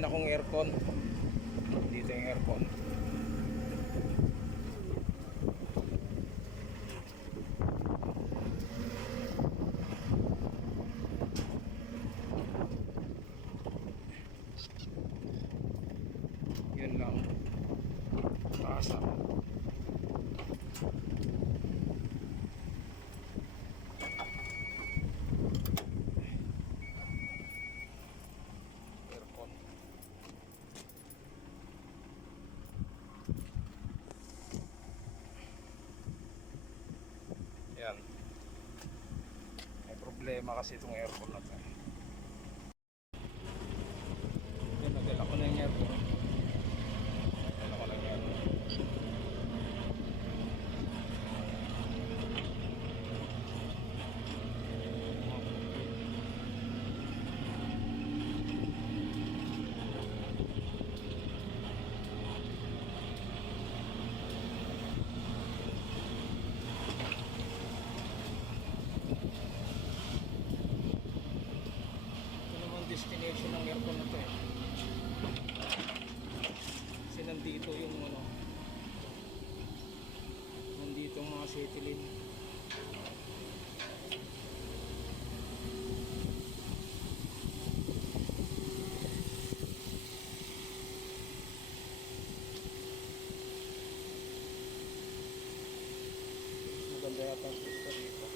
din akong aircon. Dito yung aircon. Yun lang. Taas ako. Aircon. Yan. May problema kasi itong aircon na to. Yan, nagala ko na yung aircon. Nagala ko na yung aircon. Destination ng aircon na to eh. Kasi nandito yung ano, nandito ang mga citylin. Maganda yata ang pista dito.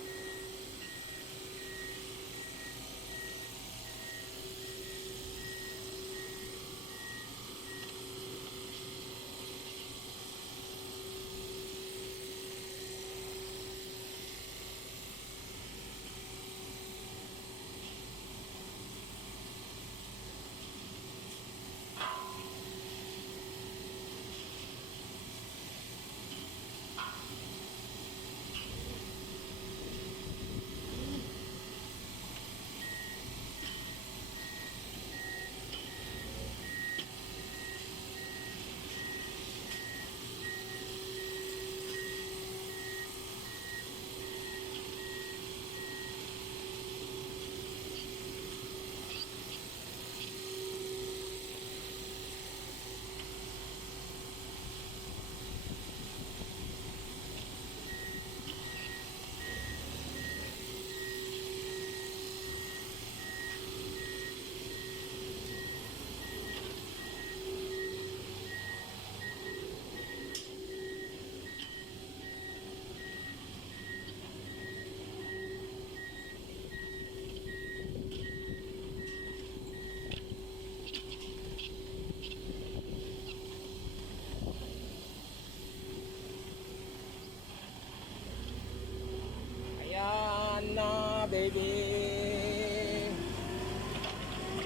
Ayan na, baby.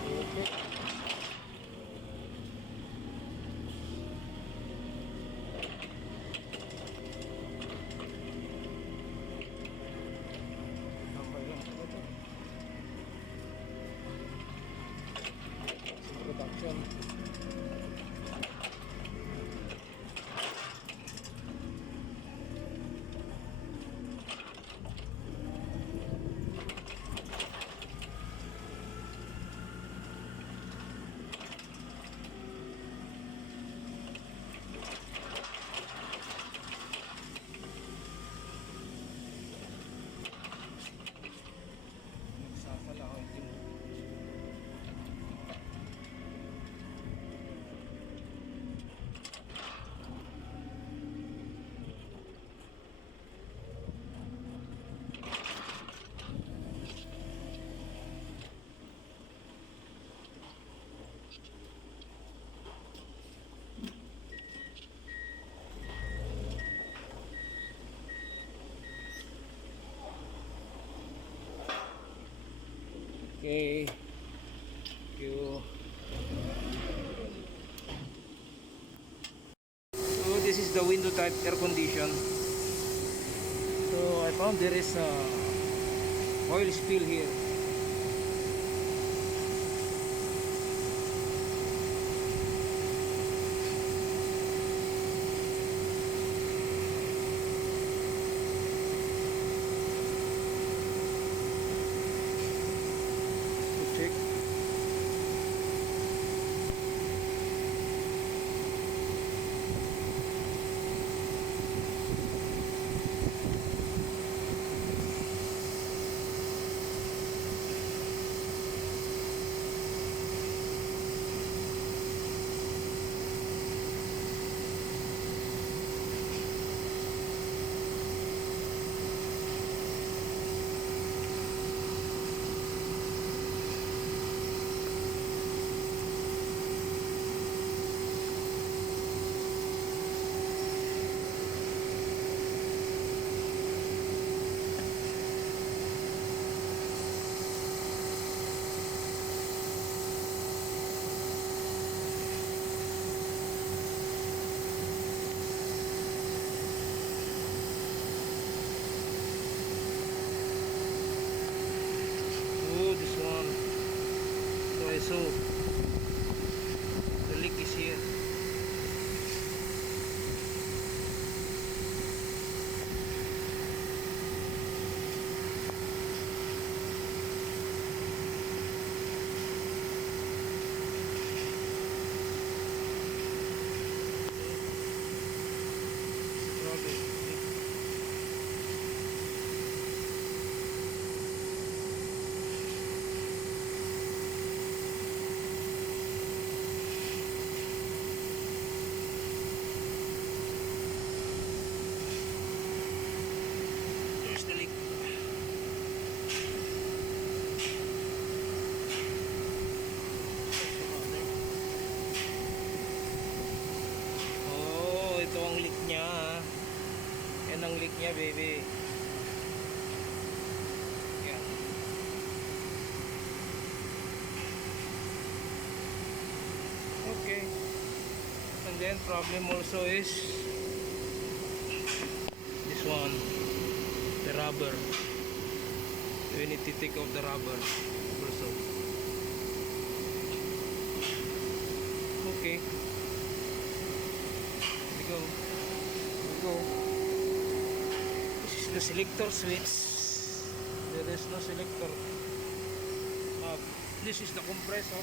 Okay. Tambay lang ako ito. Sa production. Nagsasala ako ito. Okay. Thank you. So this is the window type air condition. So I found there is a oil spill here. check. The leak is here. There's the leak. Oh, ito ang leak niya. Yan ang leak niya, baby. Yan. Okay. And then problem also is this one, the rubber. We need to take off the rubber also. Okay. Here we go. Here we go. This is the selector switch. There is no selector. This is the compressor.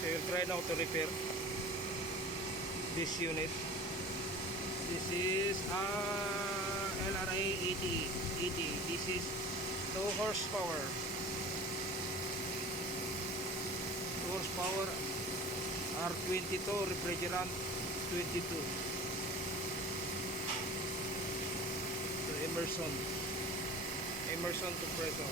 So you'll try now to repair this unit. This is LRA 80. This is 2 horsepower. 2 horsepower R22 refrigerant 22. So Emerson compressor.